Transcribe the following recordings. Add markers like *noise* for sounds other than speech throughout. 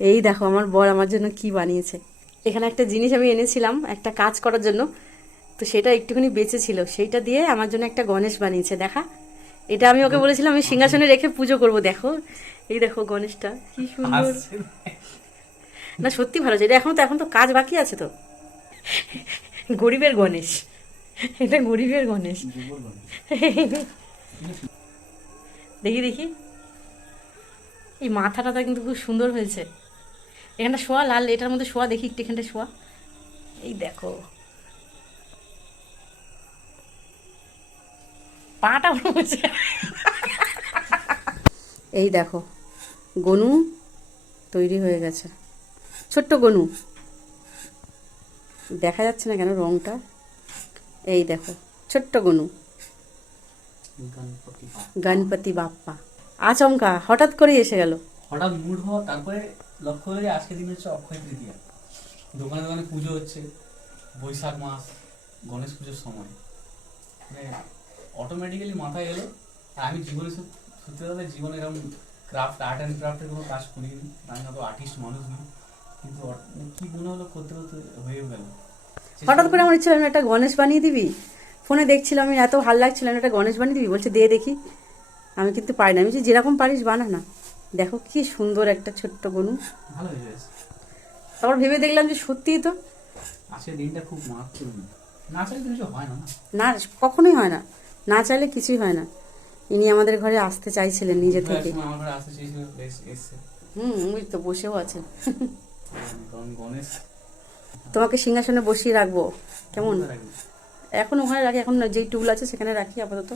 এই দেখো আমার বর আমার জন্য কি বানিয়েছে। এখানে একটা জিনিস আমি এনেছিলাম একটা কাজ করার জন্য। তো সেটা একটুখানি বেঁচে ছিল সেইটা দিয়ে আমার জন্য একটা গণেশ বানিয়েছে দেখা। এটা আমি ওকে বলেছিলাম আমি সিংহাসনে রেখে পুজো করব দেখো। এই দেখো গণেশটা কি সুন্দর। না। সত্যি ভালো এটা এখন তো এখন তো কাজ বাকি আছে তো। গরিবের গণেশ। এটা গরিবের গণেশ। দেখি দেখি। এই মাথাটা কিন্তু খুব সুন্দর হয়েছে। এখানটা শোয়া লাল এটার মধ্যে শোয়া দেখি একটু এখানটা শোয়া। এই দেখো। পাটা হয়েছে এই দেখো গনু তৈরি হয়ে গেছে। ছোট্ট গনু। দেখা যাচ্ছে না কেন রংটা? এই দেখো ছোট্ট গনু। গণপতি বাপ্পা। আচমকা হঠাৎ করে এসে গেল। হঠাৎ মুড হওয়া তারপরে লক্ষ্য হয়ে যায় আজকের দিন হচ্ছে অক্ষয় তৃতীয়া। দোকানে দোকানে পুজো হচ্ছে বৈশাখ মাস গণেশ পুজোর সময়। মানে অটোমেটিক্যালি মাথায় এলো আর আমি জীবনে সত্যি কথা জীবনে এরকম ক্রাফট আর্ট অ্যান্ড ক্রাফটের কোনো কাজ করিনি। আমি অত আর্টিস্ট মানুষ নই। কিন্তু অ- কি মনে হলো করতে করতে হয়েও গেল। হঠাৎ করে আমার ইচ্ছে আমি একটা গণেশ বানিয়ে দিবি। ফোনে দেখছিলাম আমি এত ভালো লাগছিল আমি একটা গণেশ বানিয়ে দিবি। বলছে দিয়ে দেখি। আমি কিন্তু পারি না। আমি যেরকম পারিস বানা না। দেখো কি সুন্দর একটা ছোট্ট গনু তারপর ভেবে দেখলাম যে সত্যিই তো। দিনটা খুব না চাইলে কিছু হয় না না? কখনোই হয় না। না চাইলে কিছুই হয় না। ইনি আমাদের ঘরে আসতে চাইছিলেন নিজে থেকে। হুম ওই তো বসেও আছেন। তোমাকে সিংহাসনে বসিয়ে রাখব। কেমন। এখন ওখানে রাখি এখন যেই টুল আছে সেখানে রাখি আপাতত।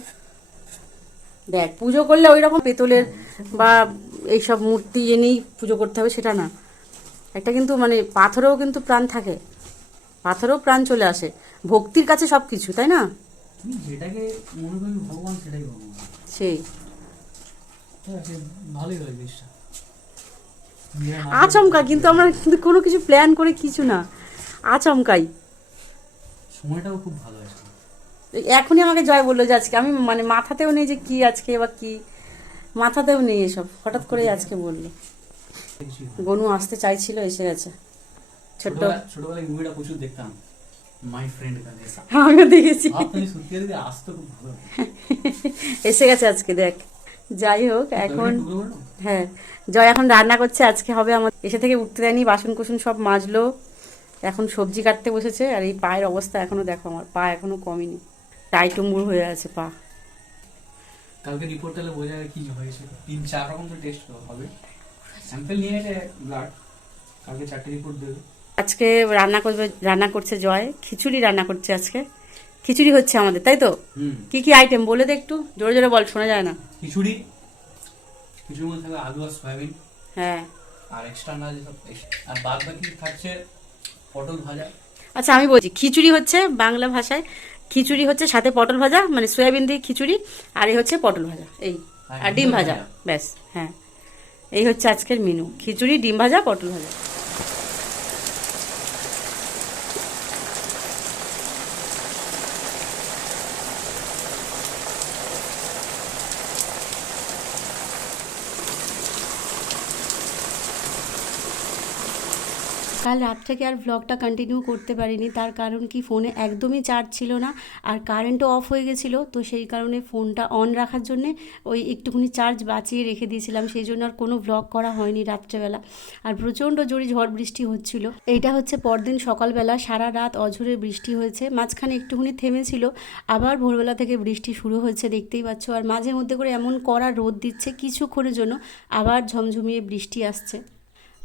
দেখ পুজো করলে ওই রকম পেতলের বা এইসব মূর্তি এনেই পুজো করতে হবে সেটা না। একটা কিন্তু মানে পাথরেও কিন্তু প্রাণ থাকে। পাথরেও প্রাণ চলে আসে। ভক্তির কাছে সব কিছু তাই না? সেই। আচমকা কিন্তু আমরা কিন্তু কোনো কিছু প্ল্যান করে কিছু না। আচমকাই। সময়টাও খুব ভালো আছে। এখনই আমাকে জয় বলল যে আজকে আমি মানে মাথাতেও নেই যে কি আজকে বা কি। মাথাতেও নেই এসব। হঠাৎ করেই আজকে বলল। গনু আসতে চাইছিল এসে গেছে। ছোট্ট ছোটবেলা- ছোটবেলায় মুভিটা প্রচুর দেখতাম। মাই ফ্রেন্ড গানেসা আমিও দেখেছি। *laughs* এসে গেছে আজকে দেখ। যাই হোক এখন করো? হ্যাঁ জয় এখন রান্না করছে আজকে হবে আমার এসে থেকে উঠতে দেয়নি বাসন কুসন সব মাজলো। এখন সবজি কাটতে বসেছে আর এই পায়ের অবস্থা এখনও দেখো আমার পা এখনও কমেনি। টাইটুম্বুর হয়ে আছে পা। কালকে রিপোর্ট তাহলে বোঝা যায় কি হয়েছে। তিন চার রকম তো টেস্ট হবে। স্যাম্পল নিয়ে গেছে ব্লাড কালকে চারটে রিপোর্ট দেবে। আজকে রান্না করবে রান্না করছে জয়। খিচুড়ি রান্না করছে আজকে। খিচুড়ি হচ্ছে আমাদের তাই তো? কি কি আইটেম বলে দে একটু? জোরে জোরে বল শোনা যায় না। খিচুড়ি। খিচুড়ির মধ্যে থাকবে আলু আর সয়াবিন। হ্যাঁ। আর এক্সট্রা না যেসব আর বাদ বাকি থাকছে পটল ভাজা। আচ্ছা আমি বলছি খিচুড়ি হচ্ছে বাংলা ভাষায় খিচুড়ি হচ্ছে সাথে পটল ভাজা মানে সয়াবিন দিয়ে খিচুড়ি আর এই হচ্ছে পটল ভাজা এই আর ডিম ভাজা ব্যাস হ্যাঁ। এই হচ্ছে আজকের মেনু খিচুড়ি ডিম ভাজা পটল ভাজা। কাল রাত থেকে আর ব্লগটা কন্টিনিউ করতে পারিনি। তার কারণ কি? ফোনে একদমই চার্জ ছিল না আর কারেন্টও অফ হয়ে গেছিল। তো সেই কারণে ফোনটা অন রাখার জন্যে ওই একটুখানি চার্জ বাঁচিয়ে রেখে দিয়েছিলাম। সেই জন্য আর কোনো ব্লগ করা হয়নি রাত্রেবেলা। আর প্রচণ্ড জোরে ঝড় বৃষ্টি হচ্ছিল। এইটা হচ্ছে পরদিন সকালবেলা। সারা রাত অঝোরে বৃষ্টি হয়েছে। মাঝখানে একটুখানি থেমেছিল। আবার ভোরবেলা থেকে বৃষ্টি শুরু হয়েছে, দেখতেই পাচ্ছ। আর মাঝে মধ্যে করে এমন কড়া রোদ দিচ্ছে কিছুক্ষণের জন্য। আবার ঝমঝমিয়ে বৃষ্টি আসছে।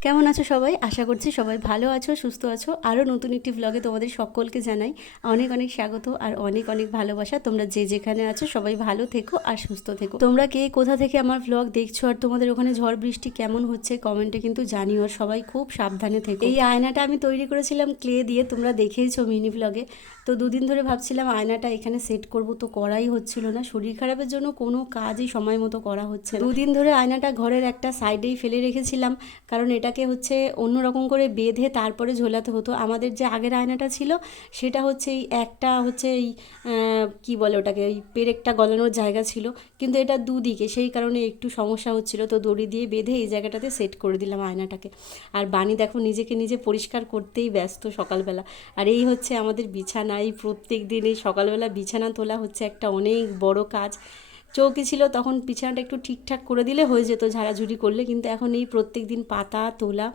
কেমন আছো সবাই? আশা করছি সবাই ভালো আছো, সুস্থ আছো। আরও নতুন একটি ব্লগে তোমাদের সকলকে জানাই অনেক অনেক স্বাগত আর অনেক অনেক ভালোবাসা। তোমরা যে যেখানে আছো সবাই ভালো থেকো আর সুস্থ থেকো। তোমরা কে কোথা থেকে আমার ব্লগ দেখছ আর তোমাদের ওখানে ঝড় বৃষ্টি কেমন হচ্ছে কমেন্টে কিন্তু জানিও আর সবাই খুব সাবধানে থেকো। এই আয়নাটা আমি তৈরি করেছিলাম ক্লে দিয়ে, তোমরা দেখেইছো মিনি ব্লগে তো দুদিন ধরে ভাবছিলাম আয়নাটা এখানে সেট করব, তো করাই হচ্ছিল না। শরীর খারাপের জন্য কোনো কাজই সময় মতো করা হচ্ছে। দুদিন ধরে আয়নাটা ঘরের একটা সাইডেই ফেলে রেখেছিলাম, কারণ এটা এটাকে হচ্ছে অন্যরকম করে বেঁধে তারপরে ঝোলাতে হতো। আমাদের যে আগের আয়নাটা ছিল, সেটা হচ্ছে এই একটা হচ্ছে এই কি বলে ওটাকে ওই পেরেকটা গলানোর জায়গা ছিল। কিন্তু এটা দুদিকে, সেই কারণে একটু সমস্যা হচ্ছিল। তো দড়ি দিয়ে বেঁধে এই জায়গাটাতে সেট করে দিলাম আয়নাটাকে। আর বানি দেখো, নিজেকে নিজে পরিষ্কার করতেই ব্যস্ত সকালবেলা। আর এই হচ্ছে আমাদের বিছানা, এই প্রত্যেক দিন এই সকালবেলা বিছানা তোলা হচ্ছে একটা অনেক বড় কাজ। চৌকি ছিল, তখন বিছানাটা একটু ঠিকঠাক করে দিলে হয়ে যেত ঝাড়াঝুড়ি করলে, কিন্তু এখন এই প্রত্যেক দিন পাতা, তোলা,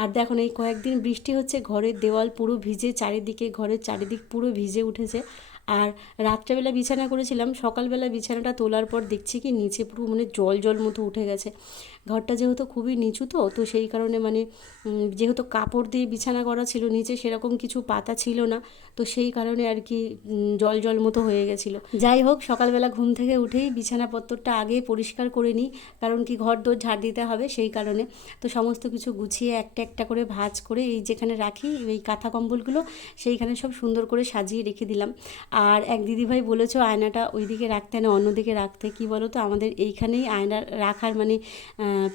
আর দেখুন এই কয়েকদিন বৃষ্টি হচ্ছে, ঘরের দেওয়াল পুরো ভিজে, চারিদিকে ঘরের চারিদিক পুরো ভিজে উঠেছে, আর রাত্রেবেলা বিছানা করেছিলাম, সকালবেলা বিছানাটা তোলার পর দেখছি কি নিচে পুরো মানে জল জল মতো উঠে গেছে ঘরটা যেহেতু খুবই নিচু তো তো সেই কারণে মানে যেহেতু কাপড় দিয়ে বিছানা করা ছিল নিচে সেরকম কিছু পাতা ছিল না, তো সেই কারণে আর কি জল জল মতো হয়ে গেছিল। যাই হোক, সকালবেলা ঘুম থেকে উঠেই বিছানাপত্রটা আগে পরিষ্কার করে নিই, কারণ কি ঘর দোর ঝাড় দিতে হবে সেই কারণে। তো সমস্ত কিছু গুছিয়ে একটা একটা করে ভাজ করে এই যেখানে রাখি, এই কাঁথা কম্বলগুলো, সেইখানে সব সুন্দর করে সাজিয়ে রেখে দিলাম। আর এক দিদিভাই বলেছ, আয়নাটা ওইদিকে রাখতে না, অন্যদিকে রাখতে। কি বলো তো আমাদের এইখানেই আয়না রাখার মানে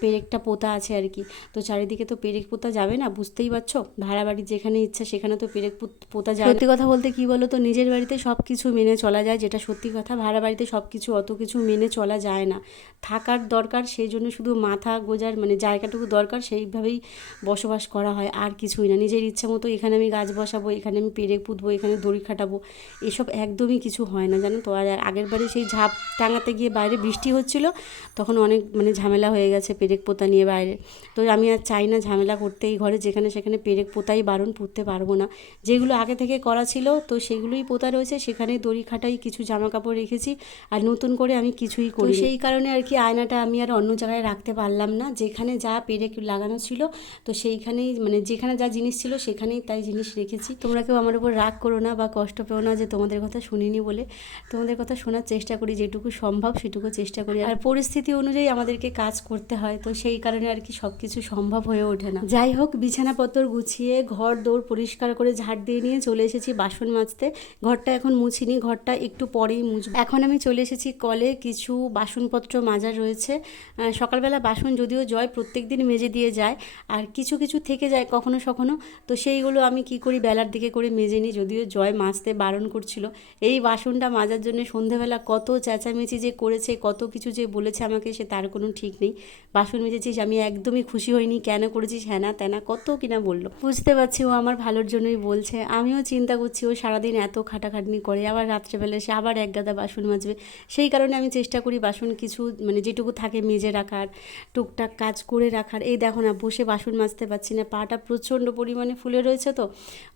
পেরেকটা পোতা আছে আর কি। তো চারিদিকে তো পেরেক পোতা যাবে না, বুঝতেই পারছ? ভাড়া বাড়ি যেখানে ইচ্ছা সেখানে তো পেরেক পোত- যাবে। সত্যি কথা বলতে কি বলো তো নিজের বাড়িতে সব কিছু মেনে চলা যায়, যেটা সত্যি কথা, ভাড়া বাড়িতে সব কিছু অত কিছু মেনে চলা যায় না। থাকার দরকার, সেই জন্য শুধু মাথা গোজার মানে জায়গাটুকু দরকার, সেইভাবেই বসবাস করা হয়, আর কিছুই না। নিজের ইচ্ছা মতো এখানে আমি গাছ বসাবো, এখানে আমি পেরেক পুঁতবো, এখানে দড়ি খাটাবো, এসব একদমই কিছু হয় না, জানো তো? আর আগের বারে সেই ঝাঁপ টাঙাতে গিয়ে বাইরে বৃষ্টি হচ্ছিল, তখন অনেক মানে ঝামেলা হয়ে গেছে। পেরেক পোতা নিয়ে বাইরে। তো আমি আর চাই না ঝামেলা করতে এই ঘরে যেখানে সেখানে পেরেক পোতাই বারণ পুঁততে পারব না। যেগুলো আগে থেকে করা ছিল তো সেগুলোই পোতা রয়েছে। সেখানে দড়ি খাটাই কিছু জামা কাপড় রেখেছি আর নতুন করে আমি কিছুই করি সেই কারণে আর কি আয়নাটা আমি আর অন্য জায়গায় রাখতে পারলাম না। যেখানে যা পেরেক লাগানো ছিল তো সেইখানেই মানে যেখানে যা জিনিস ছিল সেখানেই তাই জিনিস রেখেছি। তোমরা কেউ আমার উপর রাগ করো না বা কষ্ট পেও না যে তোমাদের কথা শুনিনি বলে। তোমাদের কথা শোনার চেষ্টা করি যেটুকু সম্ভব সেটুকু চেষ্টা করি। আর পরিস্থিতি অনুযায়ী আমাদেরকে কাজ করতে হয়, তো সেই কারণে আর কি সব কিছু সম্ভব হয়ে ওঠে না। যাই হোক, বিছানাপত্র গুছিয়ে ঘর দৌড় পরিষ্কার করে ঝাড় দিয়ে নিয়ে চলে এসেছি বাসন মাজতে। ঘরটা এখন মুছিনি, ঘরটা একটু পরেই মুছবো। এখন আমি চলে এসেছি কলে, কিছু বাসনপত্র মাজার রয়েছে। সকালবেলা বাসন যদিও জয় প্রত্যেক দিন মেজে দিয়ে যায়, আর কিছু কিছু থেকে যায় কখনো সখনো। তো সেইগুলো আমি কি করি, বেলার দিকে করে মেজে নিই, যদিও জয় মাজতে বারণ করছিল। এই বাসনটা মাজার জন্য সন্ধেবেলা কত চেঁচামেচি যে করেছে, কত কিছু যে বলেছে আমাকে, সে তার কোনো ঠিক নেই। বাসন মেজেছিস, আমি একদমই খুশি হইনি। কেন করেছিস? হ্যানা ত্যানা, কত কিনা বলল। বুঝতে পারছি ও আমার ভালোর জন্যই বলছে। আমিও চিন্তা করছি ও সারাদিন এত খাটাখাটনি করে, আবার রাত্রেবেলা এসে আবার এক গাদা বাসন মাজবে। সেই কারণে আমি চেষ্টা করি বাসন কিছু মানে যেটুকু থাকে মেজে রাখার, টুকটাক কাজ করে রাখার। এই দেখো না, বসে বাসন মাজতে পারছি না, পাটা প্রচণ্ড পরিমাণে ফুলে রয়েছে তো,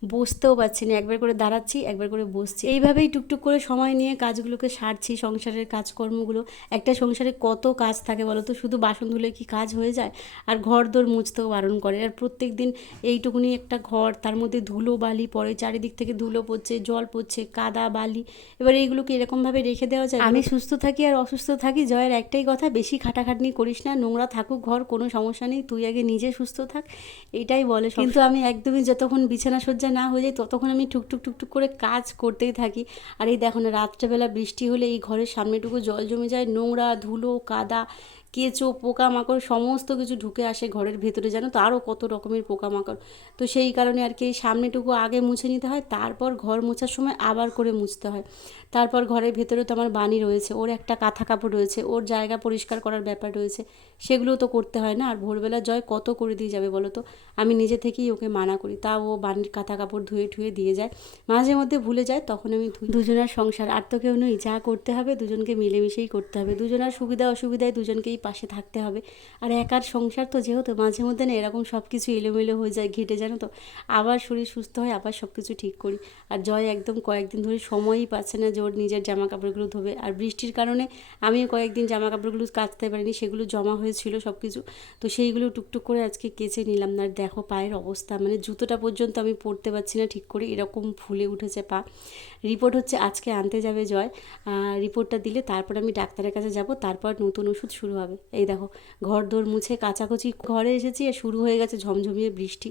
বসতেও পারছি না। একবার করে দাঁড়াচ্ছি, একবার করে বসছি। এইভাবেই টুকটুক করে সময় নিয়ে কাজগুলোকে সারছি, সংসারের কাজকর্মগুলো। একটা সংসারে কত কাজ থাকে বলো তো? শুধু বাসন ধুলে কি কাজ হয়ে যায়? আর ঘর দোর মুছতেও বারণ করে। আর প্রত্যেক দিন এইটুকুনি একটা ঘর তার মধ্যে ধুলো বালি পড়ে চারিদিক থেকে ধুলো পড়ছে জল পড়ছে কাদা বালি। এবার এইগুলোকে এরকমভাবে রেখে দেওয়া যায়? আমি সুস্থ থাকি আর অসুস্থ থাকি জয়ের একটাই কথা বেশি খাটাখাটনি করিস না নোংরা থাকুক ঘর কোনো সমস্যা নেই তুই আগে নিজে সুস্থ থাক এটাই বলে কিন্তু আমি একদমই যতক্ষণ বিছানা সজ্জা না হয়ে যায় ততক্ষণ আমি টুকটুক টুকটুক করে কাজ করতেই থাকি। আর এই দেখো না রাত্রেবেলা বৃষ্টি হলে এই ঘরের সামনেটুকু জল জমে যায় নোংরা ধুলো কাদা কেঁচো, পোকামাকড়, সমস্ত কিছু ঢুকে আসে ঘরের ভেতরে জানো তো আরও কত রকমের পোকামাকড়। তো সেই কারণে আর কি এই সামনেটুকু আগে মুছে নিতে হয়, তারপর ঘর মোছার সময় আবার করে মুছতে হয়। তারপর ঘরের ভেতরে তো আমার বানি রয়েছে, ওর একটা কাঁথা কাপড় রয়েছে, ওর জায়গা পরিষ্কার করার ব্যাপার রয়েছে সেগুলোও তো করতে হয় না, আর ভোরবেলা জয় কত করে দিয়ে যাবে বলো তো? আমি নিজে থেকেই ওকে মানা করি তা ও বানির কাঁথা কাপড় ধুয়ে ঠুয়ে দিয়ে যায়। মাঝে মধ্যে ভুলে যায়, তখন আমি দুজনের সংসার, আর তো কেউ নই, যা করতে হবে দুজনকে মিলেমিশেই করতে হবে, দুজনের সুবিধা অসুবিধায় দুজনকেই পাশে থাকতে হবে। আর একার সংসার তো যেহেতু, মাঝে মধ্যে না এরকম সব কিছু এলোমেলো হয়ে যায়, ঘেটে জানো তো? আবার শরীর সুস্থ হয়, আবার সব কিছু ঠিক করি। আর জয় একদম কয়েকদিন ধরে সময়ই পাচ্ছে না ওর নিজের জামা কাপড়গুলো ধোবে। আর বৃষ্টির কারণে আমিও কয়েকদিন জামা কাপড়গুলো কাচতে পারিনি, সেগুলো জমা হয়েছিল সব কিছু তো সেইগুলো টুকটুক করে আজকে কেচে নিলাম। না আর দেখো পায়ের অবস্থা মানে জুতোটা পর্যন্ত আমি পরতে পারছি না ঠিক করে, এরকম ফুলে উঠেছে পা। রিপোর্ট হচ্ছে আজকে আনতে যাবে জয়। রিপোর্টটা দিলে তারপর আমি ডাক্তারের কাছে যাব, তারপর নতুন ওষুধ শুরু হবে। হবে এই দেখো ঘর দোর মুছে কাচাকুচি ঘরে এসেছি আর শুরু হয়ে গেছে ঝমঝমিয়ে বৃষ্টি।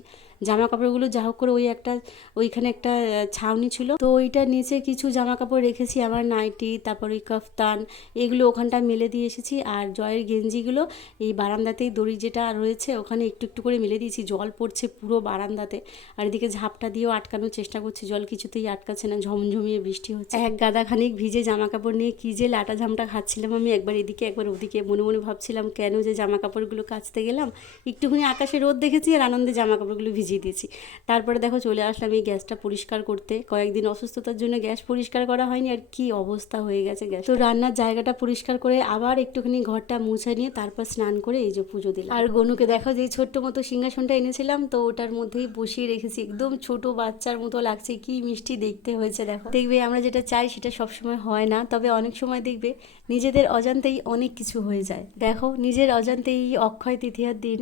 জামা কাপড়গুলো যা হোক করে ওই একটা, ওইখানে একটা ছাউনি ছিল। তো ওইটার নিচে কিছু জামা কাপড় রেখেছি, আমার নাইটি, তারপর ওই কাফতান, এগুলো ওখানটা মেলে দিয়ে এসেছি। আর জয়ের গেঞ্জিগুলো এই বারান্দাতেই দড়ি যেটা রয়েছে, ওখানে একটু একটু করে মেলে দিয়েছি। জল পড়ছে পুরো বারান্দাতে। আর এদিকে ঝাপটা দিয়েও আটকানোর চেষ্টা করছি, জল কিছুতেই আটকাচ্ছে না, ঝমঝমিয়ে বৃষ্টি হচ্ছে। এক গাদা খানিক ভিজে জামা কাপড় নিয়ে কি যে লাটা ঝামটা খাচ্ছিলাম আমি একবার এদিকে, একবার ওদিকে, মনে মনে ভাবছিলাম, কেন যে জামা কাপড়গুলো কাচতে গেলাম। একটুখানি আকাশে রোদ দেখেছি আর আনন্দে জামা কাপড়গুলো ভিজিয়ে দিয়েছি। তারপরে দেখো চলে আসলাম এই গ্যাসটা পরিষ্কার করতে। কয়েকদিন অসুস্থতার জন্য গ্যাস পরিষ্কার করা হয়নি, আর কি অবস্থা হয়ে গেছে গ্যাস। তো রান্নার জায়গাটা পরিষ্কার করে আবার একটুখানি ঘরটা মুছে নিয়ে তারপর স্নান করে এই যে পুজো দিলাম। আর গনুকে দেখো যে ছোট্ট মতো সিংহাসনটা এনেছিলাম, তো ওটার মধ্যেই বসিয়ে রেখেছি। একদম ছোট বাচ্চার মতো লাগছে, কি মিষ্টি দেখতে হয়েছে দেখো। দেখবে আমরা যেটা চাই সেটা সবসময় হয় না, তবে অনেক সময় দেখবে নিজেদের অজান্তেই অনেক কিছু হয়ে যায়। দেখো, নিজের অজান্তেই অক্ষয় তৃতীয়ার দিন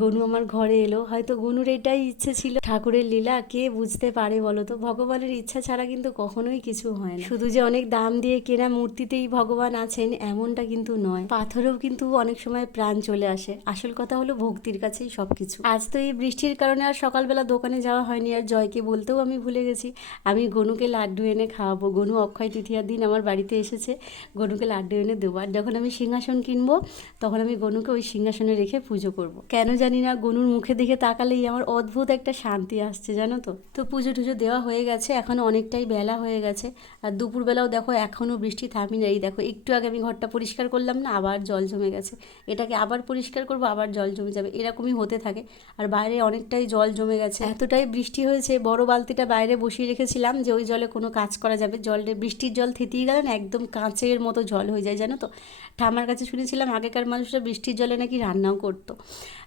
গনু আমার ঘরে এলো। হয়তো গনুর এটাই ইচ্ছে ছিল। ঠাকুরের লীলা কে বুঝতে পারে বলো তো? ভগবানের ইচ্ছা ছাড়া কিন্তু কখনোই কিছু হয় না। শুধু যে অনেক দাম দিয়ে কেনা মূর্তিতেই ভগবান আছেন, এমনটা কিন্তু নয়। পাথরেও কিন্তু অনেক সময় প্রাণ চলে আসে। আসল কথা হলো ভক্তির কাছেই সব কিছু আজ তো এই বৃষ্টির কারণে আর সকালবেলা দোকানে যাওয়া হয়নি। আর জয়কে বলতেও আমি ভুলে গেছি, আমি গনুকে লাড্ডু এনে খাওয়াবো। গনু অক্ষয় তৃতীয়ার দিন আমার বাড়িতে এসেছে, গনুকে লাড্ডু এনে দেবো। আর যখন আমি সিংহাসন কিনবো তখন আমি গনুকে ওই সিংহাসনে রেখে পুজো করব। কেন জানি না, গনুর মুখে দিকে তাকালেই আমার অদ্ভুত একটা শান্তি আসছে, জানো তো। তো পুজো টুজো দেওয়া হয়ে গেছে, এখন অনেকটাই বেলা হয়ে গেছে। আর দুপুরবেলাও দেখো, এখনও বৃষ্টি থামি নেই। দেখো, একটু আগে আমি ঘরটা পরিষ্কার করলাম না, আবার জল জমে গেছে। এটাকে আবার পরিষ্কার করব, আবার জল জমে যাবে। এরকমই হতে থাকে। আর বাইরে অনেকটাই জল জমে গেছে। এতটাই বৃষ্টি হয়েছে, বড় বালতিটা বাইরে বসিয়ে রেখেছিলাম যে ওই জলে কোনো কাজ করা যাবে। জলটা বৃষ্টির জল থেতিয়ে গেলে না, একদম কাঁচের মতো জল হয়ে যায়, জানো তো। ঠামার কাছে শুনেছিলাম আগেকার মানুষরা বৃষ্টির জলে নাকি রান্নাও করতো।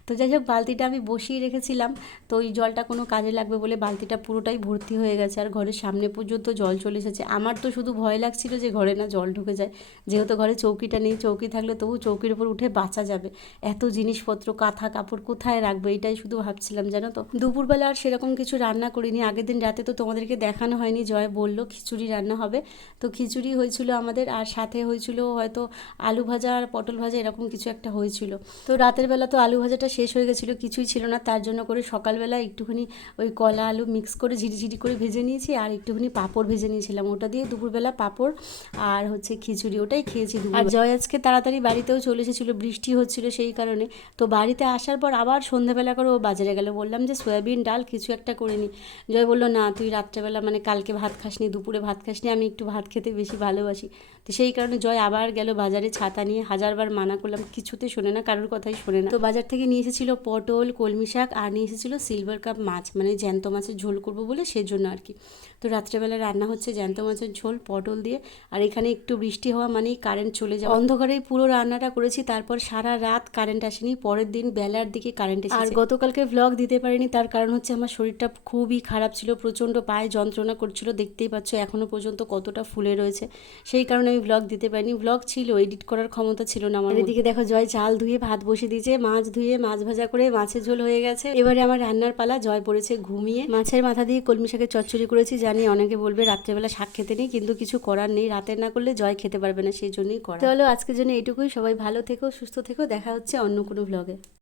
তো যাই হোক, বালতিটা আমি বসিয়ে রেখেছিলাম। তো ওই জলটা কোনো কাজে লাগবে বলে বালতিটা পুরোটাই ভর্তি হয়ে গেছে আর ঘরের সামনে পর্যন্ত জল চলে এসেছে। আমার তো শুধু ভয় লাগছিল যে ঘরে না জল ঢুকে যায়। যেহেতু ঘরে চৌকিটা নেই, চৌকি থাকলে তবু চৌকির উপর উঠে বাঁচা যাবে। এত জিনিসপত্র, কাঁথা কাপড় কোথায় রাখব? এটাই শুধু ভাবছিলাম, জানো তো? দুপুরবেলা আর সেরকম কিছু রান্না করিনি। আগের দিন রাতে তো তোমাদেরকে দেখানো হয়নি, জয় বলল খিচুড়ি রান্না হবে। তো খিচুড়ি হয়েছিল আমাদের আর সাথে হয়েছিল হয়তো আলু ভাজা আর পটল ভাজা, এরকম কিছু একটা হয়েছিল। তো রাতের বেলা তো আলু ভাজাটা শেষ হয়ে গেছিল, কিছুই ছিল না। তার জন্য করে সকালবেলা একটুখানি ওই কলা আলু মিক্স করে ঝিরিঝিরি করে ভেজে নিয়েছি আর একটুখানি পাঁপড় ভেজে নিয়েছিলাম। ওটা দিয়ে দুপুরবেলা পাঁপড় আর হচ্ছে খিচুড়ি, ওটাই খেয়েছি আর জয় আজকে তাড়াতাড়ি বাড়িতেও চলে এসেছিল, বৃষ্টি হচ্ছিল সেই কারণে। তো বাড়িতে আসার পর আবার সন্ধ্যাবেলা করে ও বাজারে গেল। বললাম যে সয়াবিন, ডাল কিছু একটা করে নি। জয় বলল, না, তুই রাত্রেবেলা মানে কালকে ভাত খাসনি, দুপুরে ভাত খাসনি, আমি একটু ভাত খেতে বেশি ভালোবাসি। তো সেই কারণে জয় আবার গেল বাজারে, ছাতা নিয়ে হাজারবার মানা করলাম, কিছুতে শোনে না, কারোর কথাই শোনে না। তো বাজার থেকে নিয়ে এসেছিল পটল, কলমি শাক আর নিয়ে এসেছিল সিলভার কাপ মাছ মানে জ্যান্ত মাছের ঝোল করব বলে সেজন্য আর কি। তো রাত্রেবেলা রান্না হচ্ছে জ্যান্ত মাছের ঝোল পটল দিয়ে। আর এখানে একটু বৃষ্টি হওয়া মানেই কারেন্ট চলে যায় অন্ধকারেই পুরো রান্নাটা করেছি তারপর সারা রাত কারেন্ট আসেনি। পরের দিন বেলার দিকে কারেন্ট এসেছে। আর গতকালকে ভ্লগ দিতে পারিনি তার কারণ হচ্ছে আমার শরীরটা খুবই খারাপ ছিল প্রচণ্ড পায়ে যন্ত্রণা করছিল। দেখতেই পাচ্ছ এখনও পর্যন্ত কতটা ফুলে রয়েছে। সেই কারণে আমি ব্লগ দিতে পারিনি। ব্লগ ছিল এডিট করার ক্ষমতা ছিল না আমার এদিকে দেখো জয় চাল ধুয়ে ভাত বসে দিয়েছে মাছ ধুয়ে মাছ ভাজা করে মাছের ঝোল হয়ে গেছে। এবারে আমার রান্নার পালা জয় পড়েছে ঘুমিয়ে। মাছের মাথা দিয়ে কলমি শাকের চচ্চড়ি করেছি জানি অনেকে বলবে রাত্রেবেলা শাক খেতে নেই, কিন্তু কিছু করার নেই। রাতে না করলে জয় খেতে পারবে না, সেই জন্যই করা। চলো, আজকের জন্য এইটুকুই। সবাই ভালো থেকো, সুস্থ থেকো। দেখা হচ্ছে অন্য কোনো ভ্লগে